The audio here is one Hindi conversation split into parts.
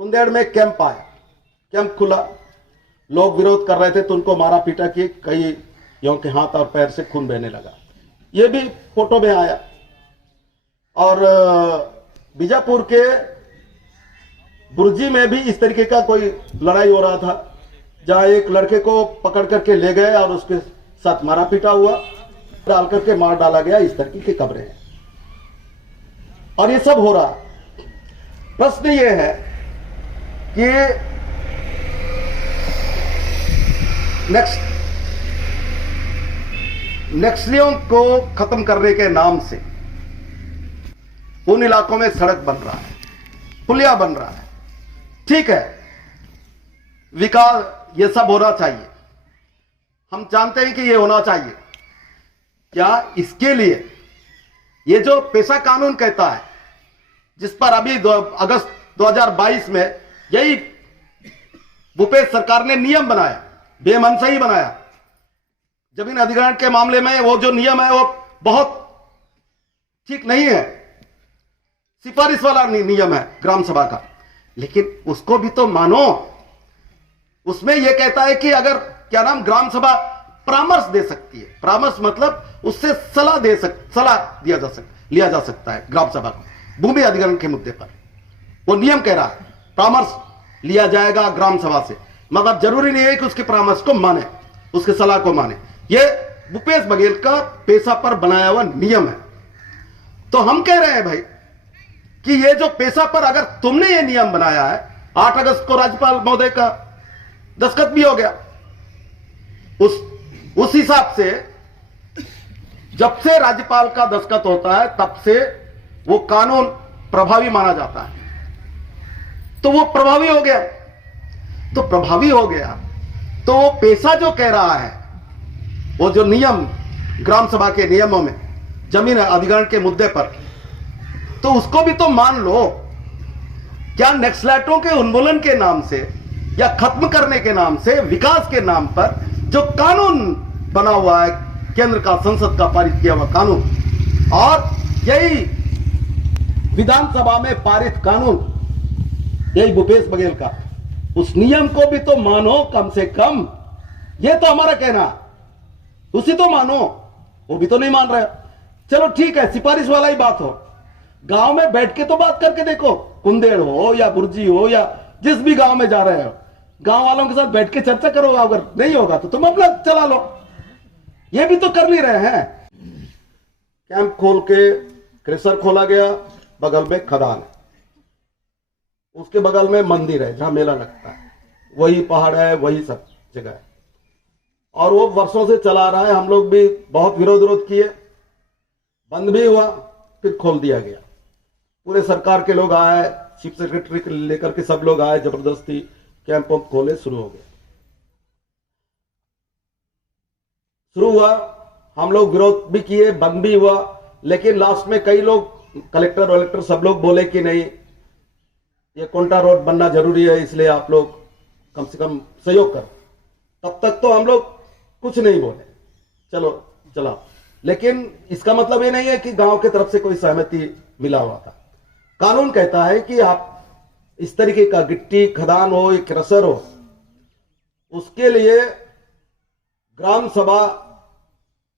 कुंदेड़ में कैंप आया, कैंप खुला, लोग विरोध कर रहे थे तो उनको मारा पीटा कि कई यों के हाथ और पैर से खून बहने लगा। ये भी फोटो में आया। और बीजापुर के बुर्जी में भी इस तरीके का कोई लड़ाई हो रहा था, जहां एक लड़के को पकड़ करके ले गए और उसके साथ मारा पीटा हुआ, डाल करके मार डाला गया। इस तरीके की खबरें हैं और ये सब हो रहा। प्रश्न ये है कि नक्सलियों को खत्म करने के नाम से उन इलाकों में सड़क बन रहा है, पुलिया बन रहा है, ठीक है, विकास ये सब होना चाहिए, हम जानते हैं कि ये होना चाहिए। क्या इसके लिए ये जो पेशा कानून कहता है, जिस पर अभी अगस्त 2022 में यही भूपेश सरकार ने नियम बनाया, बेमन से ही बनाया, जमीन अधिग्रहण के मामले में वो जो नियम है वो बहुत ठीक नहीं है, सिफारिश वाला नियम है ग्राम सभा का, लेकिन उसको भी तो मानो। उसमें यह कहता है कि अगर क्या नाम ग्राम सभा परामर्श दे सकती है, परामर्श मतलब उससे सलाह लिया जा सकता है ग्राम सभा को भूमि अधिग्रहण के मुद्दे पर। वो नियम कह रहा है परामर्श लिया जाएगा ग्राम सभा से, मतलब जरूरी नहीं है कि उसके परामर्श को माने, उसके सलाह को माने। ये भूपेश बघेल का पेशा पर बनाया हुआ नियम है। तो हम कह रहे हैं भाई कि ये जो पेशा पर अगर तुमने ये नियम बनाया है, 8 अगस्त को राज्यपाल महोदय का दस्तखत भी हो गया, उस हिसाब से जब से राज्यपाल का दस्तखत होता है तब से वो कानून प्रभावी माना जाता है। तो वो प्रभावी हो गया, तो प्रभावी हो गया तो वो पेशा जो कह रहा है, वो जो नियम ग्राम सभा के नियमों में जमीन अधिग्रहण के मुद्दे पर, तो उसको भी तो मान लो। क्या नक्सलाइटों के उन्मूलन के नाम से या खत्म करने के नाम से, विकास के नाम पर जो कानून बना हुआ है, केंद्र का संसद का पारित किया हुआ कानून, और यही विधानसभा में पारित कानून, यही भूपेश बघेल का, उस नियम को भी तो मानो कम से कम। ये तो हमारा कहना, उसी तो मानो, वो भी तो नहीं मान रहे। चलो ठीक है, सिफारिश वाला ही बात हो, गांव में बैठ के तो बात करके देखो, कुंदेड़ हो या बुर्जी हो या जिस भी गांव में जा रहे हो, गांव वालों के साथ बैठ के चर्चा करो। अगर नहीं होगा तो तुम अपना चला लो, ये भी तो कर नहीं रहे हैं। कैंप खोल के क्रेशर खोला गया, बगल में खदान है, उसके बगल में मंदिर है जहां मेला लगता है, वही पहाड़ है, वही सब जगह है, और वो वर्षों से चला रहा है। हम लोग भी बहुत विरोध किए, बंद भी हुआ, फिर खोल दिया गया। पूरे सरकार के लोग आए, चीफ सेक्रेटरी लेकर के सब लोग आए, जबरदस्ती कैंप खोले, शुरू हो गया, शुरू हुआ। हम लोग विरोध भी किए, बंद भी हुआ, लेकिन लास्ट में कई लोग, कलेक्टर वलेक्टर सब लोग बोले कि नहीं, ये कोंटा रोड बनना जरूरी है, इसलिए आप लोग कम से कम सहयोग करो। तब तक तो हम लोग कुछ नहीं बोले, चलो चला। लेकिन इसका मतलब ये नहीं है कि गांव की तरफ से कोई सहमति मिला हुआ था। कानून कहता है कि आप इस तरीके का गिट्टी खदान हो या क्रशर हो, उसके लिए ग्राम सभा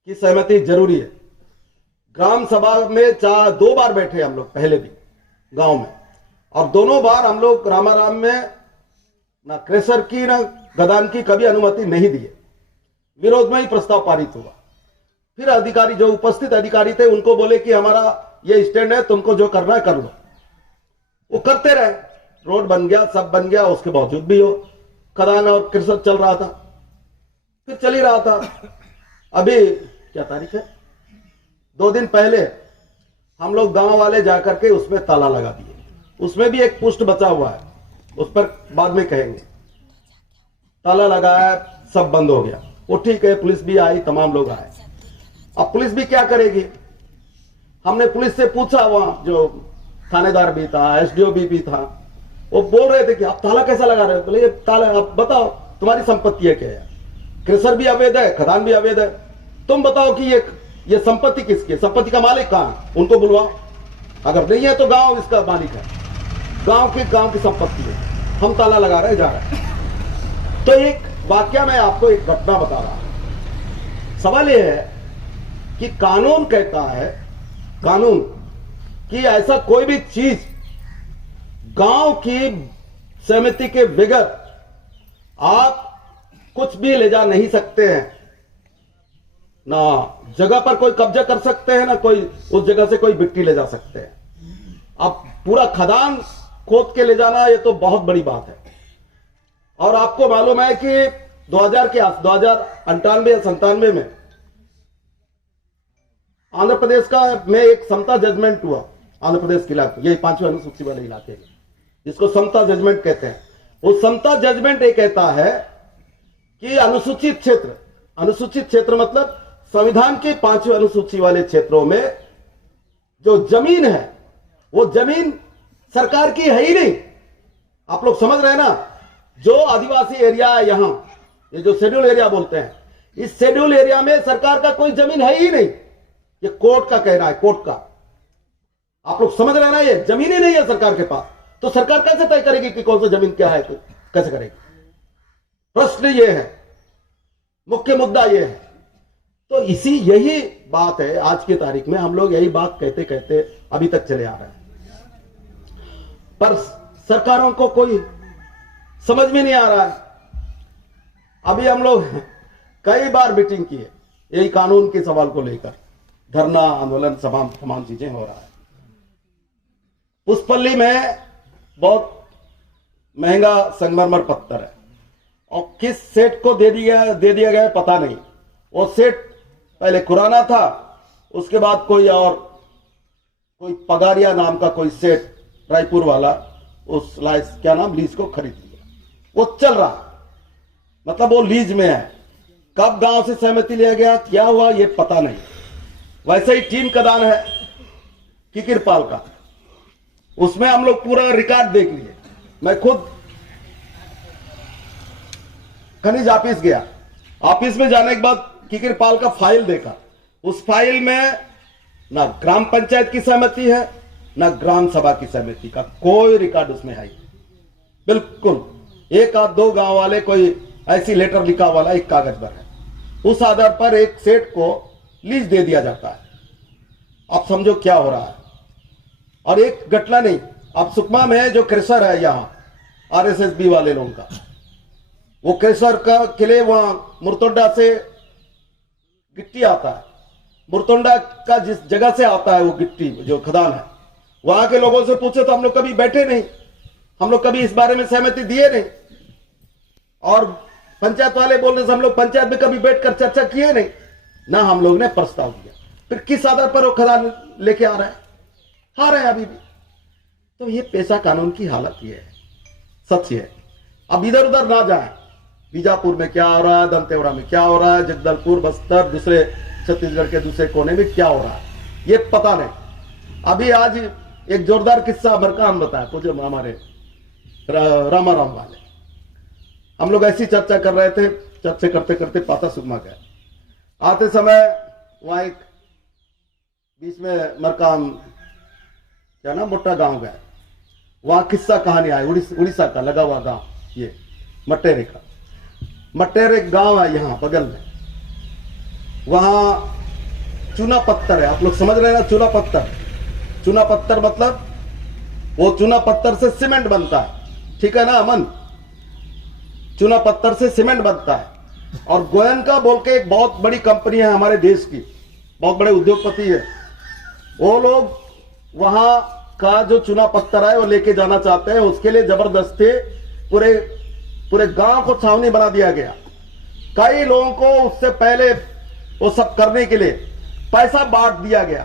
की सहमति जरूरी है। ग्राम सभा में 2 बार बैठे हम लोग पहले भी गांव में, और दोनों बार हम लोग रामाराम में ना क्रेशर की ना गदान की कभी अनुमति नहीं दिए, विरोध में ही प्रस्ताव पारित हुआ। फिर अधिकारी, जो उपस्थित अधिकारी थे, उनको बोले कि हमारा ये स्टैंड है, तुमको जो करना है कर लो। वो करते रहे, रोड बन गया, सब बन गया, उसके बावजूद भी हो खदान और क्रेशर चल रहा था, फिर चल ही रहा था। अभी क्या तारीख है, 2 दिन पहले हम लोग गांव वाले जाकर के उसमें ताला लगा दिए, उसमें भी एक पुष्ट बचा हुआ है, उस पर बाद में कहेंगे। ताला लगाया, सब बंद हो गया, वो ठीक है, पुलिस भी आई, तमाम लोग आए। अब पुलिस भी क्या करेगी, हमने पुलिस से पूछा, वहां जो थानेदार भी था, एसडीओ भी था, वो बोल रहे थे कि आप ताला कैसा लगा रहे हो। बोले ये ताला, आप बताओ तुम्हारी संपत्ति है क्या है, क्रेशर भी अवैध है, खदान भी अवैध है, तुम बताओ कि ये संपत्ति किसकी है, संपत्ति का मालिक कहां है, उनको बुलवाओ। अगर नहीं है तो गांव इसका मालिक है, गांव की संपत्ति है। हम ताला लगा रहे जा रहे हैं। तो एक वाक्य में आपको एक घटना बता रहा हूं। सवाल यह है कि कानून कहता है, कानून कि ऐसा कोई भी चीज गांव की सहमति के बगैर आप कुछ भी ले जा नहीं सकते हैं। ना जगह पर कोई कब्जा कर सकते हैं, ना कोई उस जगह से कोई मिट्टी ले जा सकते हैं। अब पूरा खदान खोद के ले जाना ये तो बहुत बड़ी बात है। और आपको मालूम है कि 2098 या 97 में आंध्र प्रदेश का में एक समता जजमेंट हुआ। आंध्र प्रदेश के इलाके, ये 5वें अनुसूची वाले इलाके में, जिसको समता जजमेंट कहते हैं। वो समता जजमेंट ये कहता है कि अनुसूचित क्षेत्र मतलब संविधान के 5वें अनुसूची वाले क्षेत्रों में जो जमीन है वो जमीन सरकार की है ही नहीं। आप लोग समझ रहे हैं ना, जो आदिवासी एरिया है यहां, ये जो शेड्यूल एरिया बोलते हैं, इस शेड्यूल एरिया में सरकार का कोई जमीन है ही नहीं। ये कोर्ट का कहना है, कोर्ट का। आप लोग समझ रहे हैं ना, ये जमीन ही नहीं है सरकार के पास। तो सरकार कैसे तय करेगी कि कौन सा जमीन क्या है, तो कैसे करेगी? प्रश्न ये है, मुख्य मुद्दा ये है। तो यही बात है, आज की तारीख में हम लोग यही बात कहते कहते अभी तक चले आ रहे हैं, पर सरकारों को कोई समझ में नहीं आ रहा है। अभी हम लोग कई बार मीटिंग की है यही कानून के सवाल को लेकर, धरना आंदोलन तमाम चीजें हो रहा है। पुष्पल्ली में बहुत महंगा संगमरमर पत्थर है और किस सेठ को दे दिया गया पता नहीं। वो सेठ पहले खुराना था, उसके बाद कोई पगारिया नाम का कोई सेठ रायपुर वाला उस लीज को खरीद लिया। वो चल रहा, मतलब वो लीज में है। कब गांव से सहमति लिया गया, क्या हुआ, ये पता नहीं। वैसे ही टीम कदान है किकिरपाल का, उसमें हम लोग पूरा रिकॉर्ड देख लिए। मैं खुद खनिज ऑफिस गया, ऑफिस में जाने के बाद किकिरपाल का फाइल देखा। उस फाइल में ना ग्राम पंचायत की सहमति है, ना ग्राम सभा की सहमति का कोई रिकॉर्ड उसमें है। बिल्कुल एक आध दो गांव वाले कोई ऐसी लेटर लिखा वाला एक कागज पर है, उस आधार पर एक सेठ को लीज दे दिया जाता है। आप समझो क्या हो रहा है। और एक घटना नहीं, अब सुकमा में जो क्रेशर है यहाँ आरएसएसबी वाले लोगों का, वो क्रेशर का किले वहां मुरतोंडा से गिट्टी आता है। मुरतोंडा का जिस जगह से आता है वो गिट्टी जो खदान है, वहां के लोगों से पूछे तो हम लोग कभी बैठे नहीं, हम लोग कभी इस बारे में सहमति दिए नहीं। और पंचायत वाले बोलने से हम लोग पंचायत में कभी बैठकर चर्चा किए नहीं, ना हम लोग ने प्रस्ताव दिया। फिर किस आधार पर वो खदान लेके आ रहे हैं अभी भी। तो ये पेशा कानून की हालत ये है, सच है। अब इधर उधर ना जाए, बीजापुर में क्या हो रहा है, दंतेवाड़ा में क्या हो रहा है, जगदलपुर, बस्तर, दूसरे छत्तीसगढ़ के दूसरे कोने में क्या हो रहा है, ये पता नहीं। अभी आज एक जोरदार किस्सा बरकान बताया कुछ हमारे रामाराम वाले। हम लोग ऐसी चर्चा कर रहे थे, चर्चा करते करते पाता सुगमा गए। आते समय वहां एक बीच में मरकाम क्या ना मोटा गांव गए, वहां किस्सा कहानी आई उड़ीसा का लगा हुआ गांव, ये मटेरे का। मटेर एक गांव है यहाँ बगल में, वहां चूना पत्थर है। आप लोग समझ रहे हैं ना, चूना पत्थर मतलब वो चूना पत्थर से सीमेंट बनता है, ठीक है ना अमन? चूना पत्थर से सीमेंट बनता है। और गोयनका बोल के एक बहुत बड़ी कंपनी है हमारे देश की, बहुत बड़े उद्योगपति है। वो लोग वहां का जो चूना पत्थर है वो लेके जाना चाहते हैं। उसके लिए जबरदस्ती पूरे गांव को छावनी बना दिया गया। कई लोगों को उससे पहले वो सब करने के लिए पैसा बांट दिया गया।